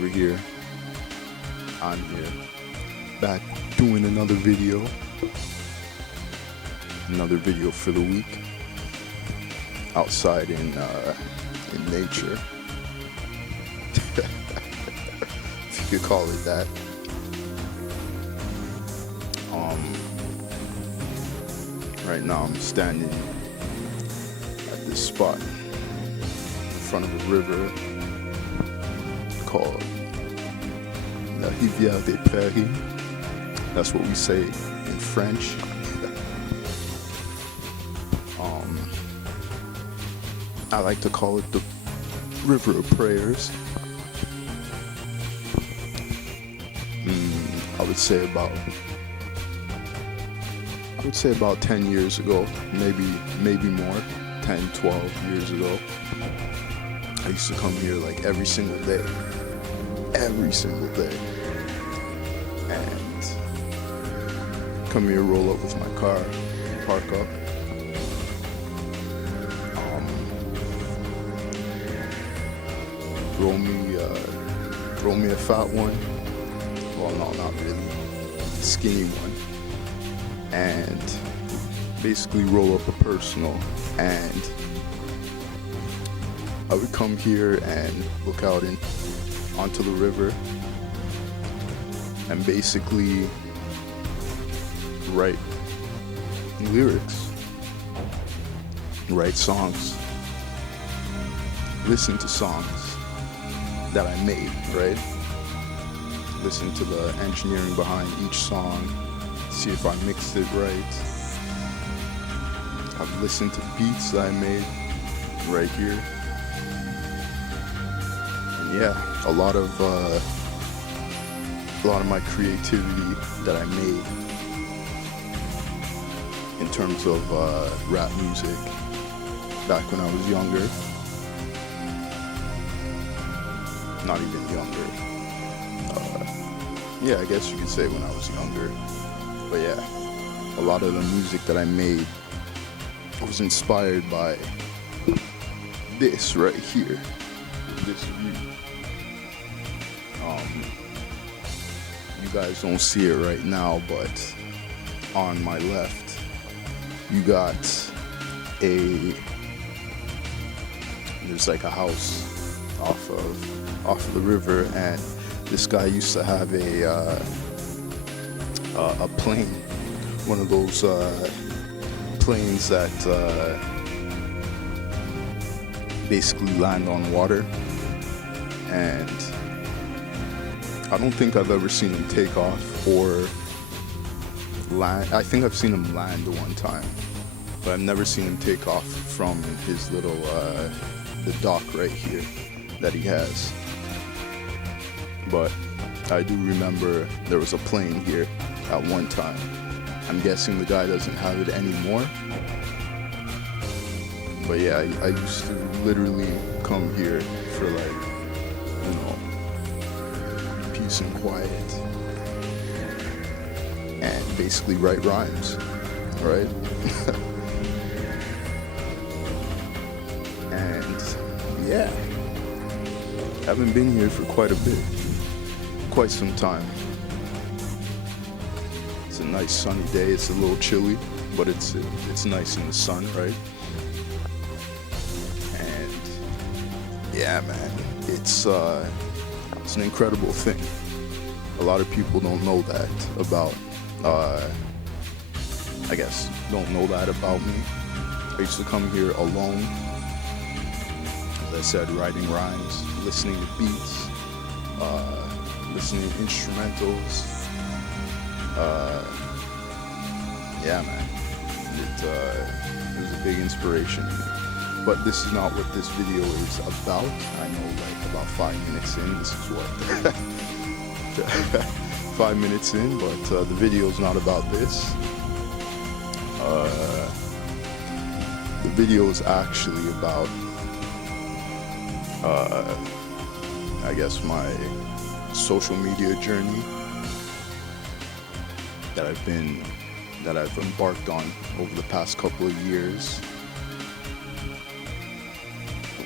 We're here. I'm here. Back doing another video. Another video for the week. Outside in nature. If you could call it that. Right now I'm standing at this spot in front of a river called La Rivière des Prairies. That's what we say in French. I like to call it the River of Prayers. I would say about 10 years ago, maybe more, 10, 12 years ago. I used to come here like every single day, and come here, roll up with my car, park up. Roll me a fat one. Well, no, not really. Skinny one. And basically roll up a personal. And I would come here and look out onto the river and basically write lyrics, write songs, listen to songs that I made, right? Listen to the engineering behind each song, see if I mixed it right. I've listened to beats that I made right here. And yeah, a lot of my creativity that I made in terms of rap music back when I was younger. Not even younger. Yeah, I guess you could say when I was younger. But yeah, a lot of the music that I made was inspired by this right here, this view. You guys don't see it right now, but on my left, you got there's like a house off of the river, and this guy used to have a plane, one of those planes that basically land on water, and I don't think I've ever seen him take off or land. I think I've seen him land one time, but I've never seen him take off from his little the dock right here that he has. But I do remember there was a plane here at one time. I'm guessing the guy doesn't have it anymore. But yeah, I used to literally come here for like, peace and quiet. And basically write rhymes, right? And yeah, haven't been here for quite some time. It's a nice sunny day. It's a little chilly, but it's nice in the sun, right? And yeah, man, it's an incredible thing. A lot of people don't know that about don't know that about me. I used to come here alone, as I said, writing rhymes, listening to beats, listening to instrumentals. Yeah, man, it was a big inspiration to me. But this is not what this video is about. I know, like, about 5 minutes in, this is what 5 minutes in, but the video is not about this. The video is actually about I guess my social media journey that I've embarked on over the past couple of years,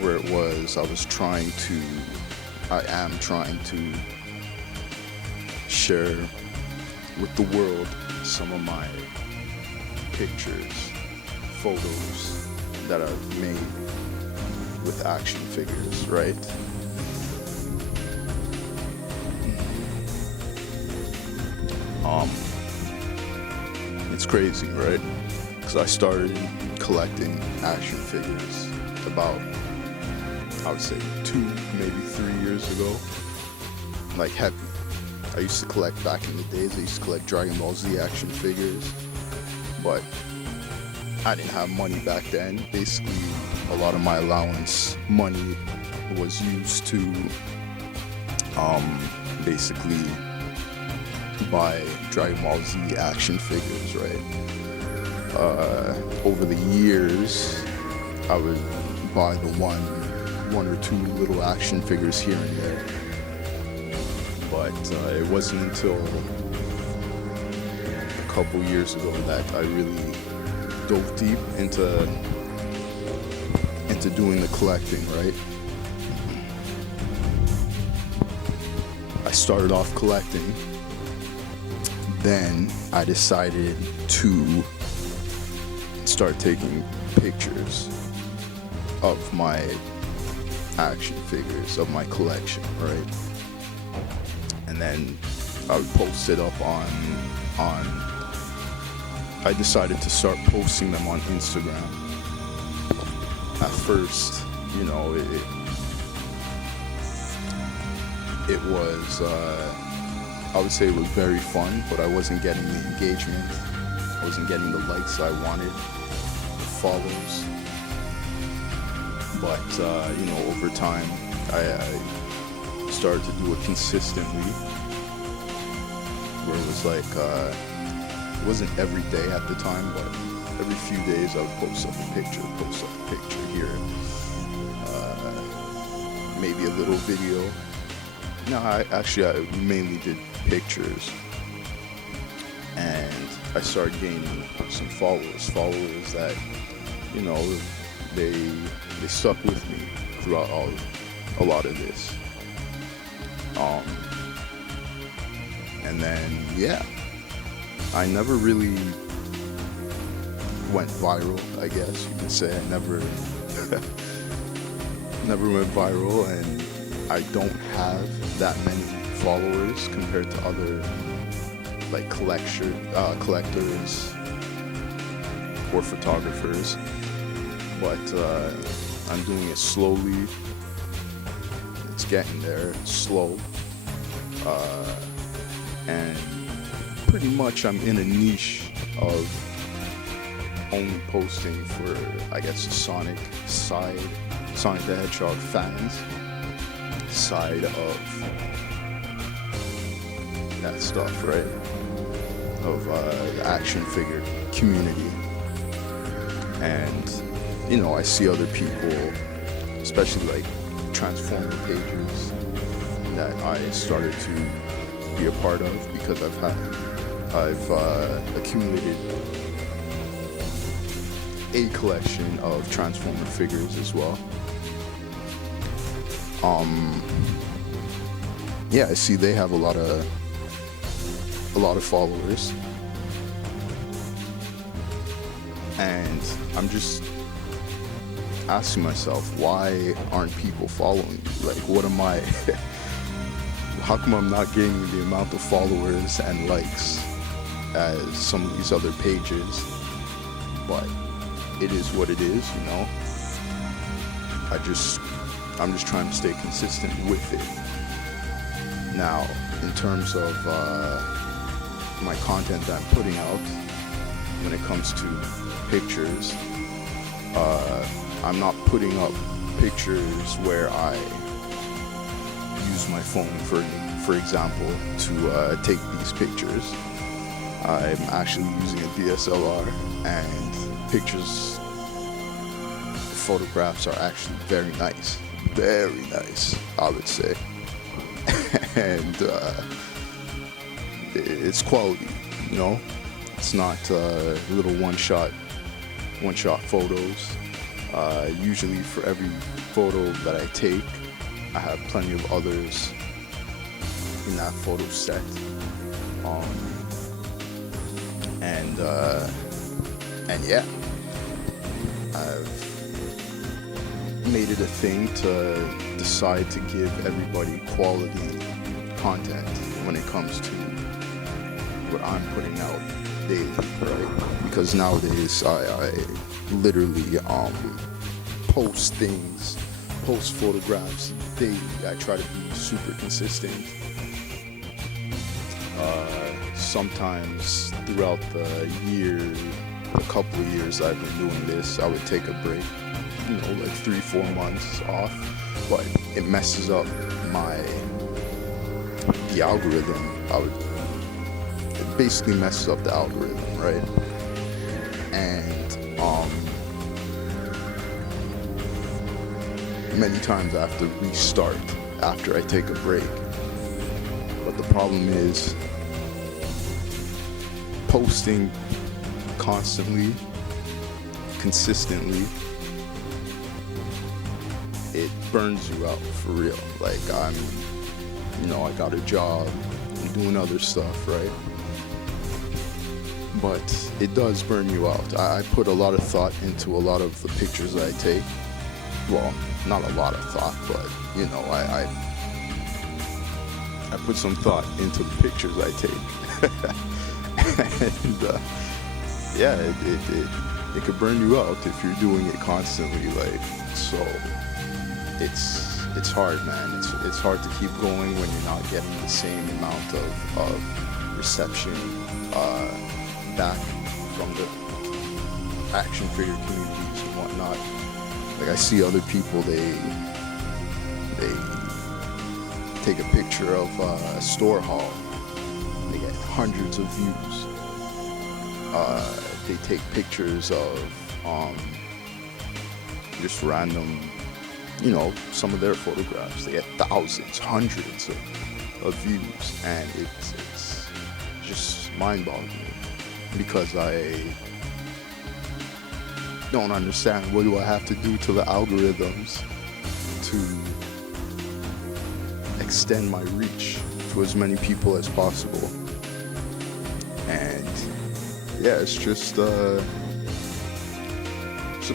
where I was trying to I am trying to share with the world some of my pictures, photos that I've made with action figures, right? It's crazy, right? Because I started collecting action figures about, I would say, 2, maybe 3 years ago. Like heavy. I used to collect back in the days. I used to collect Dragon Ball Z action figures, but I didn't have money back then. Basically, a lot of my allowance money was used to basically buy Dragon Ball Z action figures, right? Over the years, I would buy the one or two little action figures here and there. But it wasn't until a couple years ago that I really dove deep into doing the collecting, right? I started off collecting, then I decided to start taking pictures of my action figures, of my collection, right? And then I would post it up on I decided to start posting them on Instagram. At first, you know, it was I would say it was very fun, but I wasn't getting the engagement. I wasn't getting the likes I wanted, the follows. But you know, over time, I started to do it consistently, where it was like it wasn't every day at the time, but every few days I would post up a picture here, maybe a little video. No, I mainly did pictures, and I started gaining some followers that, you know, they stuck with me throughout a lot of this. And then, yeah, I never really went viral, I guess you could say. I never went viral, and I don't have that many followers compared to other like collectors or photographers. But I'm doing it slowly. It's getting there, it's slow. And pretty much I'm in a niche of only posting for, I guess, the Sonic the Hedgehog fans side of that stuff, right? Of the action figure community. And, you know, I see other people, especially like Transformer pages, that I started to be a part of because I've accumulated a collection of Transformer figures as well. Yeah, I see they have a lot of followers, and I'm just asking myself, why aren't people following me? Like, what am I? How come I'm not gaining the amount of followers and likes as some of these other pages? But it is what it is, you know. I'm just trying to stay consistent with it. Now, in terms of my content that I'm putting out, when it comes to pictures, I'm not putting up pictures where I use my phone, for example, to take these pictures. I'm actually using a DSLR, and pictures, photographs are actually very nice, I would say. And it's quality, you know. It's not little one-shot photos. Usually, for every photo that I take, I have plenty of others in that photo set. Um, and yeah, I've made it a thing to decide to give everybody quality content when it comes to what I'm putting out daily, right? Because nowadays I literally post things, post photographs daily. I try to be super consistent. Sometimes throughout the year, a couple of years I've been doing this, I would take a break, like 3-4 months off, but it messes up the algorithm. It basically messes up the algorithm, right? And many times I have to restart after I take a break. But the problem is posting constantly, consistently, it burns you out for real. Like I got a job, I'm doing other stuff, right? But it does burn you out. I put a lot of thought into a lot of the pictures that I take. Well, not a lot of thought, but I put some thought into the pictures I take. And yeah, it could burn you out if you're doing it constantly. Like, so it's hard, man. It's hard to keep going when you're not getting the same amount of reception back from the action figure communities and whatnot. Like, I see other people, they take a picture of a store haul, they get hundreds of views. They take pictures of just random, some of their photographs. They get thousands, hundreds of views, and it's just mind-boggling because I don't understand what do I have to do to the algorithms to extend my reach to as many people as possible. And yeah, it's just a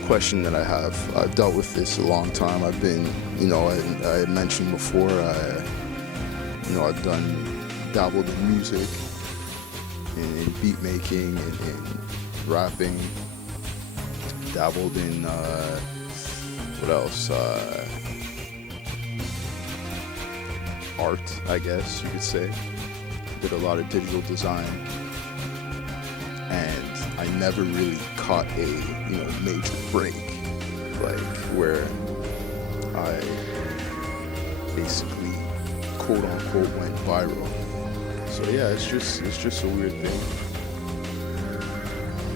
question that I have. I've dealt with this a long time. I've been, I had mentioned before, I've dabbled in music, in beat making, and rapping. Dabbled in, what else? Art, I guess you could say. Did a lot of digital design. And I never really caught a, major break, like where I basically quote unquote went viral. So yeah, it's just a weird thing.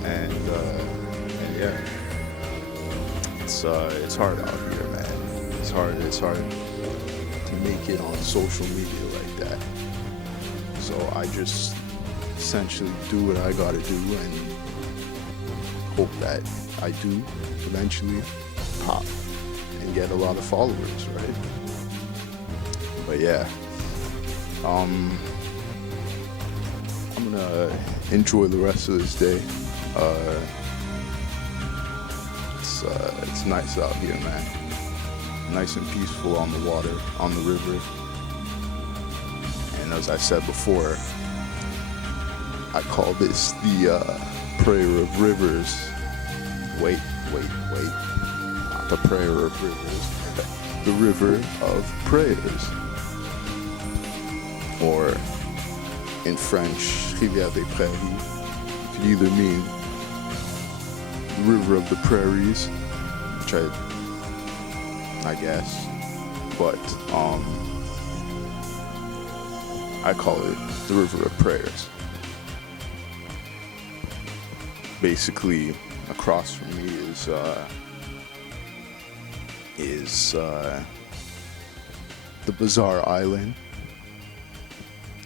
And yeah, it's hard out here, man. It's hard to make it on social media like that. So I just essentially do what I gotta do and hope that I do eventually pop and get a lot of followers, right? But yeah, I'm gonna enjoy the rest of this day. It's nice out here, man. Nice and peaceful on the water, on the river. And as I said before, I call this the prayer of rivers. Wait. Not the prayer of rivers. The river of prayers. Or in French, Rivière des Prairies. It could either mean the river of the prairies, which I guess, but I call it the river of prayers. Basically, across from me is the Bizarre Island,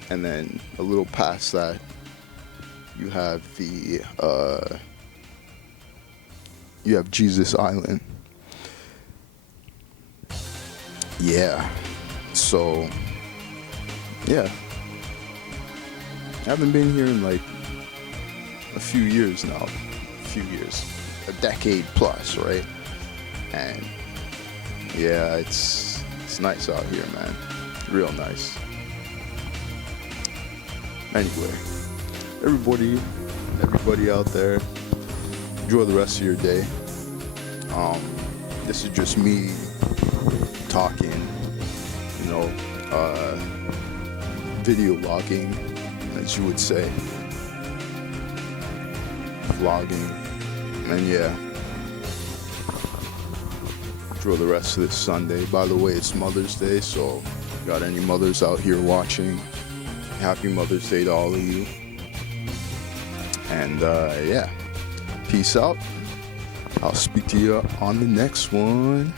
and then a little past that, you have you have Jesus Island. Yeah, So, yeah. I haven't been here in like a few years now. A decade plus, right? And yeah, it's nice out here, man. Real nice. Anyway, everybody out there, enjoy the rest of your day. This is just me talking, video logging, as you would say, vlogging, and yeah, enjoy the rest of this Sunday. By the way, it's Mother's Day, so got any mothers out here watching, happy Mother's Day to all of you. And yeah, peace out. I'll speak to you on the next one.